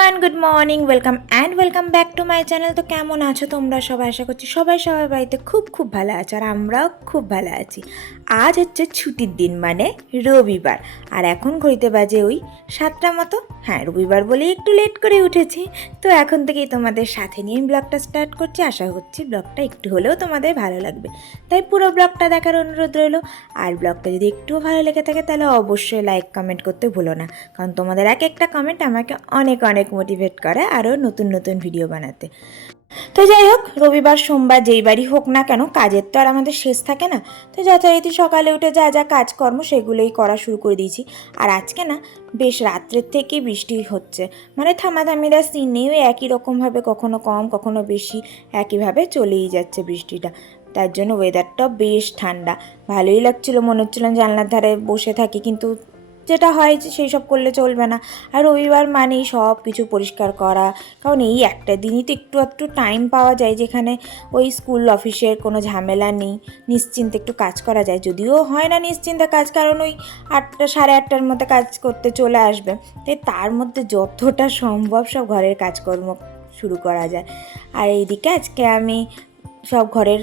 Everyone good morning welcome and welcome back to my channel তো কেমন আছো তোমরা? সবাই আশা করছি সবাই সবাই বাড়িতে খুব খুব ভালো আছো আর আমরাও খুব ভালো আছি। আজ হচ্ছে ছুটির দিন মানে রবিবার। আর এখন ঘড়িতে বাজে ওই সাতটা মতো। হ্যাঁ রবিবার বলে একটু লেট করে উঠেছি। তো এখন থেকেই তোমাদের সাথে নিয়ে ব্লগটা স্টার্ট করছি। আশা করছি ব্লগটা একটু হলেও তোমাদের ভালো লাগবে। তাই পুরো ব্লগটা দেখার অনুরোধ রইল। আর ব্লগটা যদি একটুও ভালো লেগে থাকে তাহলে অবশ্যই লাইক কমেন্ট করতে ভুলো না। কারণ তোমাদের এক একটা কমেন্ট আমাকে অনেক অনেক মোটিভেট করে আরও নতুন নতুন ভিডিও বানাতে। তো যাই হোক, রবিবার, সোমবার যেই বাড়ি হোক না কেন, কাজের তো আর আমাদের শেষ থাকে না। তো যথারীতি সকালে উঠে যা যা কাজকর্ম সেগুলোই করা শুরু করে দিয়েছি। আর আজকে না, বেশ রাত্রের থেকে বৃষ্টি হচ্ছে। মানে থামাথামিরা সিন নেই একই রকমভাবে কখনো কম, কখনো বেশি একইভাবে চলেই যাচ্ছে বৃষ্টিটা। তার জন্য ওয়েদারটাও বেশ ঠান্ডা। ভালোই লাগছিল, মনে হচ্ছিল জানলার ধারে বসে থাকি, কিন্তু যেটা হয় সেই সব করলে চলবে না। আর রবিবার মানেই সব কিছু পরিষ্কার করা। কারণ এই একটা দিনই তো একটু একটু টাইম পাওয়া যায় যেখানে ওই স্কুল অফিসের কোনো ঝামেলা নেই। নিশ্চিন্তে একটু কাজ করা যায়। যদিও হয় না নিশ্চিন্তে কাজ, কারণ ওই আটটা, সাড়ে আটটার মধ্যে কাজ করতে চলে আসবে। তাই তার মধ্যে যতটা সম্ভব সব ঘরের কাজকর্ম শুরু করা যায়। আর এইদিকে আজকে আমি সব ঘরের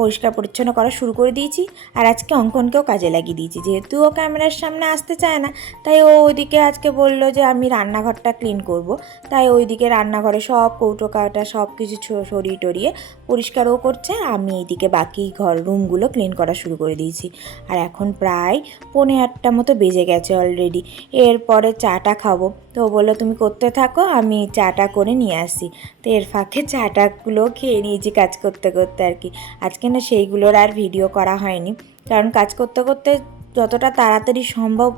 পরিষ্কার পরিচ্ছন্ন করা শুরু করে দিয়েছি। আর আজকে অঙ্কনকেও কাজে লাগিয়ে দিয়েছি। যেহেতু ও ক্যামেরার সামনে আসতে চায় না, তাই ও ওইদিকে আজকে বলল যে আমি রান্নাঘরটা ক্লিন করব। তাই ওইদিকে রান্নাঘরে সব কৌটো কাটা, সব কিছু সরিয়ে টরিয়ে পরিষ্কারও করছে। আমি এইদিকে বাকি ঘর রুমগুলো ক্লিন করা শুরু করে দিয়েছি। আর এখন প্রায় পৌনে আটটা মতো বেজে গেছে অলরেডি এরপরে চাটা খাব। তো বলল, তুমি করতে থাকো, আমি চাটা করে নিয়ে আসি। তো এর ফাঁকে চাটাগুলো খেয়ে নিয়েছি কাজ করতে করতে আর কি। আজকে না সেইগুলোর আর ভিডিও করা হয়নি। কারণ কাজ করতে করতে যতটা তাড়াতাড়ি সম্ভব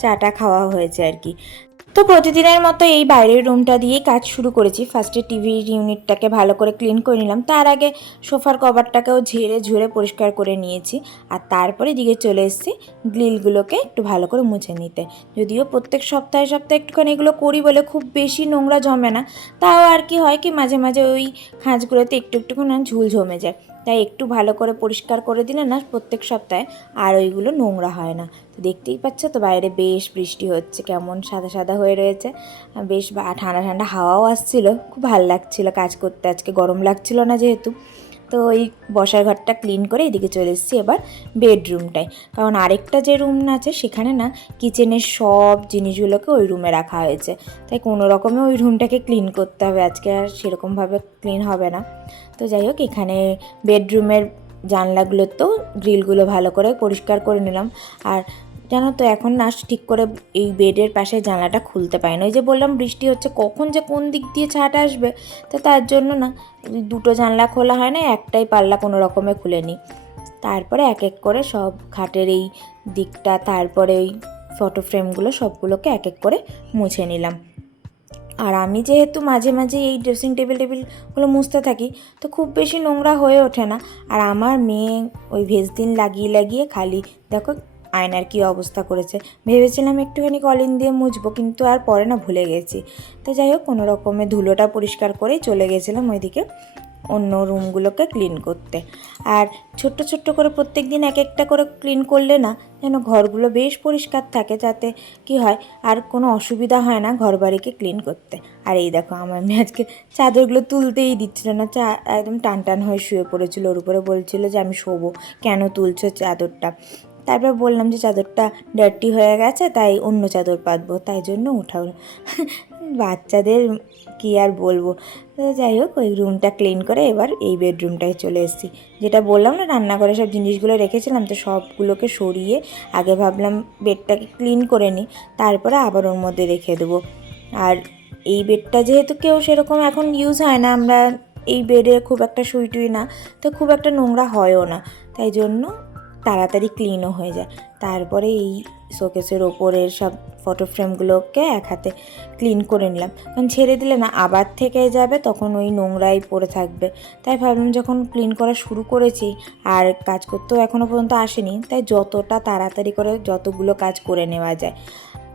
চাটা খাওয়া হয়েছে আর কি। তো প্রতিদিনের মতো এই বাইরের রুমটা দিয়েই কাজ শুরু করেছি। ফার্স্টে টিভির ইউনিটটাকে ভালো করে ক্লিন করে নিলাম। তার আগে সোফার কভারটাকেও ঝেড়ে ঝুড়ে পরিষ্কার করে নিয়েছি। আর তারপরে দিকে চলে এসেছি গ্রিলগুলোকে একটু ভালো করে মুছে নিতে। যদিও প্রত্যেক সপ্তাহে সপ্তাহে একটুখানি এগুলো করি বলে খুব বেশি নোংরা জমে না। তাও আর কি হয় কি মাঝে মাঝে ওই খাঁজগুলোতে একটু, একটুখানি ঝুল জমে যায়। তাই একটু ভালো করে পরিষ্কার করে দিলে না প্রত্যেক সপ্তাহে আর ওইগুলো নোংরা হয় না। তো দেখতেই পাচ্ছ তো বাইরে বেশ বৃষ্টি হচ্ছে, কেমন সাদা সাদা হয়ে রয়েছে। বেশ ঠান্ডা ঠান্ডা হাওয়াও আসছিল, খুব ভালো লাগছিল কাজ করতে। আজকে গরম লাগছিল না যেহেতু। তো ওই বসার ঘরটা ক্লিন করে এদিকে চলে এসেছি এবার বেডরুমটায় কারণ আরেকটা যে রুম আছে, সেখানে না কিচেনের সব জিনিসগুলোকে ওই রুমে রাখা হয়েছে। তাই কোনো রকমে ওই রুমটাকে ক্লিন করতে হবে। আজকে আর সেরকমভাবে ক্লিন হবে না। তো যাই হোক, এখানে বেডরুমের জানলাগুলোর তো গ্রিলগুলো ভালো করে পরিষ্কার করে নিলাম। আর জানো তো এখন না ঠিক করে এই বেডের পাশে জানলাটা খুলতে পারি না। ওই যে বললাম, বৃষ্টি হচ্ছে, কখন যে কোন দিক দিয়ে ছাট আসবে, তো তার জন্য না, দুটো জানলা খোলা হয় না, একটাই পাল্লা কোনো রকমে খুলে নিই। তারপরে এক এক করে সব খাটের এই দিকটা, তারপরে ওই ফটো ফ্রেমগুলো সবগুলোকে এক এক করে মুছে নিলাম। আর আমি যেহেতু মাঝে মাঝে এই ড্রেসিং টেবিল টেবিলগুলো মুছতে থাকি, তো খুব বেশি নোংরা হয়ে ওঠে না। আর আমার মেয়ে ওই ভেজদিন লাগিয়ে লাগিয়ে খালি, দেখো আয়নার কি অবস্থা করেছে? ভেবেছিলাম একটুখানি কলিন দিয়ে মুছবো, কিন্তু আর পরে না ভুলে গেছি। তো যাই হোক, কোনো রকমে ধুলোটা পরিষ্কার করেই চলে গেছিলাম ওইদিকে অন্য রুমগুলোকে ক্লিন করতে। আর ছোট্ট ছোট্ট করে প্রত্যেক দিন এক একটা করে ক্লিন করলে না, যেন ঘরগুলো বেশ পরিষ্কার থাকে, যাতে কি হয়, আর কোনো অসুবিধা হয় না ঘর বাড়িকে ক্লিন করতে। আর এই দেখো, আমার মেয়ে আজকে চাদরগুলো তুলতেই দিচ্ছিল না, চা একদম টান টান হয়ে শুয়ে পড়েছিল। ওর উপরে বলছিল যে, আমি শোবো। কেন তুলছো চাদরটা? তারপর বললাম যে চাদরটা ডার্টি হয়ে গেছে, তাই অন্য চাদর পাতবো, তাই জন্য উঠালো বাচ্চাদের কি আর বলব? যাই হোক, ওই রুমটা ক্লিন করে এবার এই বেডরুমটায় চলে এসেছি। যেটা বললাম না, রান্নাঘরে সব জিনিসগুলো রেখেছিলাম, তো সবগুলোকে সরিয়ে আগে ভাবলাম বেডটাকে ক্লিন করে নিই, তারপরে আবার ওর মধ্যে রেখে দেবো। আর এই বেডটা যেহেতু কেউ সেরকম এখন ইউজ হয় না, আমরা এই বেডে খুব একটা শুই টুই না, তো খুব একটা নোংরা হয়ও না, তাই জন্য তাড়াতাড়ি ক্লিনও হয়ে যায়। তারপরে এই শোকেসের ওপরের সব ফটো ফ্রেমগুলোকে এক হাতে ক্লিন করে নিলাম। কারণ ছেড়ে দিলে না, আবার থেকে যাবে, তখন ওই নোংরাই পড়ে থাকবে। তাই ভাবলাম যখন ক্লিন করা শুরু করেছি, আর কাজ করতেও এখনও পর্যন্ত আসেনি, তাই যতটা তাড়াতাড়ি করে যতগুলো কাজ করে নেওয়া যায়।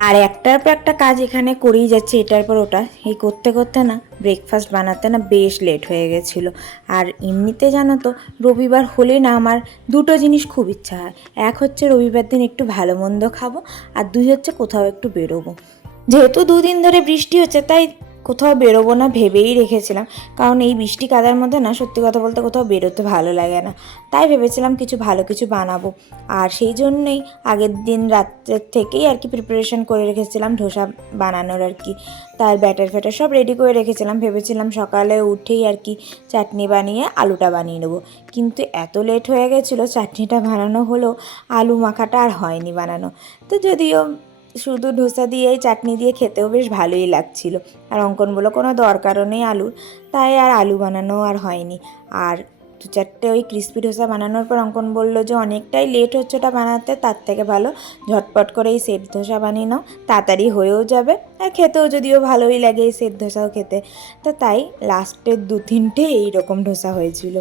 আর একটার পর একটা কাজ এখানে করেই যাচ্ছে, এটার পর ওটা। এই করতে করতে না ব্রেকফাস্ট বানাতে না বেশ লেট হয়ে গেছিল। আর এমনিতে জানো তো, রবিবার হলে না আমার দুটো জিনিস খুব ইচ্ছা হয়। এক হচ্ছে রবিবার দিন একটু ভালো মন্দ খাব, আর দুই হচ্ছে কোথাও একটু বেরোবো। যেহেতু দুদিন ধরে বৃষ্টি হচ্ছে, তাই কোথাও বেরোবো না ভেবেই রেখেছিলাম। কারণ এই বৃষ্টি কাদার মধ্যে না, সত্যি কথা বলতে কোথাও বেরোতে ভালো লাগে না। তাই ভেবেছিলাম কিছু ভালো কিছু বানাবো। আর সেই জন্যই আগের দিন রাত্রের থেকেই আর কি প্রিপারেশন করে রেখেছিলাম ধোসা বানানোর আর কি। তার ব্যাটার ফ্যাটার সব রেডি করে রেখেছিলাম। ভেবেছিলাম সকালে উঠেই আর কি চাটনি বানিয়ে আলুটা বানিয়ে নেব। কিন্তু এত লেট হয়ে গেছিল, চাটনিটা বানানো হলো, আলু মাখাটা আর হয়নি বানানো। তো যদিও শুধু ধোসা দিয়ে এই চাটনি দিয়ে খেতেও বেশ ভালোই লাগছিল। আর অঙ্কন বলো কোনো দরকারও নেই আলুর। তাই আর আলু বানানো আর হয়নি। আর দু চারটে ওই ক্রিস্পি ডোসা বানানোর পর অঙ্কন বলল যে, অনেকটাই লেট হচ্ছে ওটা বানাতে, তার থেকে ভালো ঝটপট করে এই সেট ধোসা বানিয়ে নাও, তাড়াতাড়ি হয়েও যাবে। খেতেও যদিও ভালোই লাগে এই সেট ধোসাও খেতে। তো তাই লাস্টের দু তিনটে এইরকম ধোসা হয়েছিল।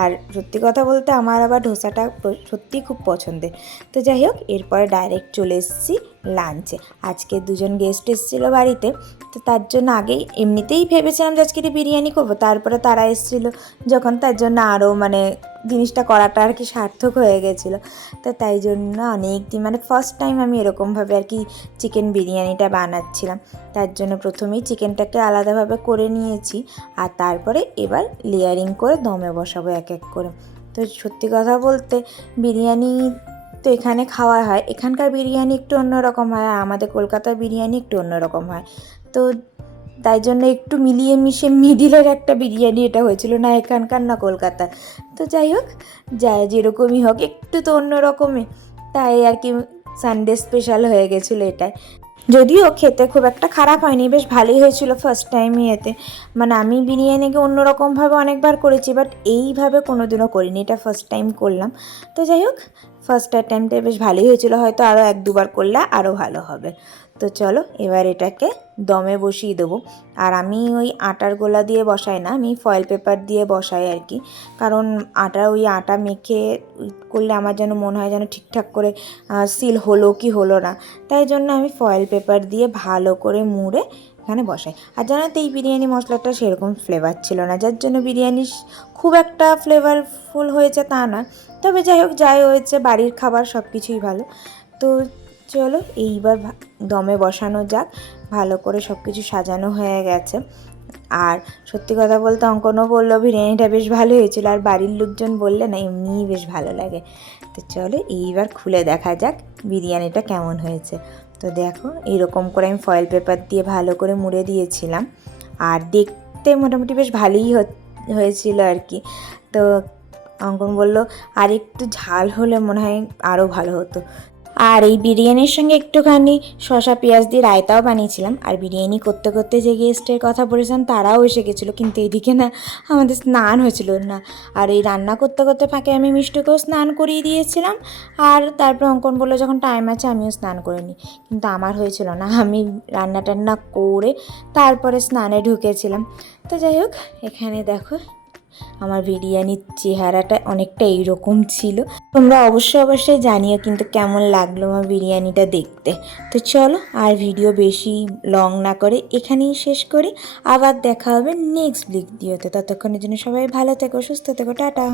আর সত্যি কথা বলতে আমার আবার ধোসাটা সত্যিই খুব পছন্দের। তো যাই হোক, এরপরে ডাইরেক্ট চলে এসেছি লাঞ্চে আজকে দুজন গেস্ট এসেছিল বাড়িতে, তো তার জন্য আগেই এমনিতেই ভেবেছিলাম যে আজকে বিরিয়ানি করব, তারপরে তারা এসেছিল। যখন তার জন্য আরও মানে জিনিসটা করাটা আর কি সার্থক হয়ে গেছিল। তো তাই জন্য অনেক দিন মানে ফার্স্ট টাইম আমি এরকমভাবে আর কি চিকেন বিরিয়ানিটা বানাচ্ছিলাম। তার জন্য প্রথমেই চিকেনটাকে আলাদাভাবে করে নিয়েছি আর তারপরে এবার লেয়ারিং করে দমে বসাবো এক এক করে। তো সত্যি কথা বলতে বিরিয়ানি তো এখানে খাওয়া হয়, এখানকার বিরিয়ানি একটু অন্যরকম হয় আর আমাদের কলকাতার বিরিয়ানি একটু অন্যরকম হয়। তো তাই জন্য একটু মিলিয়ে মিশে মিডিলের একটা বিরিয়ানি এটা হয়েছিল না এখানকার না কলকাতা। তো যাই হোক, যা যেরকমই হোক, একটু তো অন্যরকমই তাই আর কি সানডে স্পেশাল হয়ে গেছিল এটাই। যদিও খেতে খুব একটা খারাপ হয়নি, বেশ ভালোই হয়েছিল ফার্স্ট টাইমই এতে। মানে আমি বিরিয়ানিকে অন্যরকমভাবে অনেকবার করেছি বাট এইভাবে কোনো দিনও করিনি, এটা ফার্স্ট টাইম করলাম। তো যাই হোক ফার্স্ট অ্যাটেম্পটে বেশ ভালোই হয়েছিল, হয়তো আরও এক দুবার করলে আরও ভালো হবে। তো চলো, এবার এটাকে দমে বসিয়ে দেবো। আর আমি ওই আটার গোলা দিয়ে বসাই না, আমি ফয়েল পেপার দিয়ে বসাই আর কি। কারণ আটা, ওই আটা মেখে করলে আমার যেন মনে হয় যেন ঠিকঠাক করে সিল হলো কি হলো না। তাই জন্য আমি ফয়েল পেপার দিয়ে ভালো করে মুড়ে এখানে বসাই। আর জানো তো এই বিরিয়ানি মশলাটা সেরকম ফ্লেভার ছিল না, যার জন্য বিরিয়ানি খুব একটা ফ্লেভারফুল হয়েছে তা না তবে যাই হোক, যাই হয়েছে, বাড়ির খাবার সব কিছুই ভালো। তো চলো, এইবার দমে বসানো যাক। ভালো করে সব কিছু সাজানো হয়ে গেছে। আর সত্যি কথা বলতে অঙ্কনও বলল, বিরিয়ানিটা বেশ ভালো হয়েছিল। আর বাড়ির লোকজন বললে, না, এমনিই বেশ ভালো লাগে। তো চলো, এইবার খুলে দেখা যাক বিরিয়ানিটা কেমন হয়েছে। তো দেখো, এরকম করে আমি ফয়েল পেপার দিয়ে ভালো করে মুড়ে দিয়েছিলাম। আর দেখতে মোটামুটি বেশ ভালোই হয়েছিল আর কি। তো অঙ্কন বলল আর একটু ঝাল হলে মনে হয় আরও ভালো হতো। আর এই বিরিয়ানির সঙ্গে একটুখানি শশা পেঁয়াজ দিয়ে রায়তাও বানিয়েছিলাম। আর বিরিয়ানি করতে করতে যে গেস্টের কথা বলেছিলাম, তারাও এসে গেছিল। কিন্তু এদিকে না, আমাদের স্নান হয়েছিল না। আর এই রান্না করতে করতে ফাঁকে আমি মিষ্টিকেও স্নান করিয়ে দিয়েছিলাম। আর তারপর অঙ্কন বলল, যখন টাইম আছে, আমিও স্নান করে নিই। কিন্তু আমার হয়েছিল না। আমি রান্না টান্না করে তারপরে স্নানে ঢুকেছিলাম। তো যাই হোক, এখানে দেখো আমার বিরিয়ানির চেহারাটা অনেকটা এইরকম ছিল। তোমরা অবশ্যই অবশ্যই জানিও কিন্তু কেমন লাগল আমার বিরিয়ানিটা দেখতে। তো চলো আর ভিডিও বেশি লং না করে এখানেই শেষ করি। আবার দেখা হবে নেক্সট ভিডিওতে ততক্ষণের জন্য সবাই ভালো থেকো, সুস্থ থেকো, টাটা।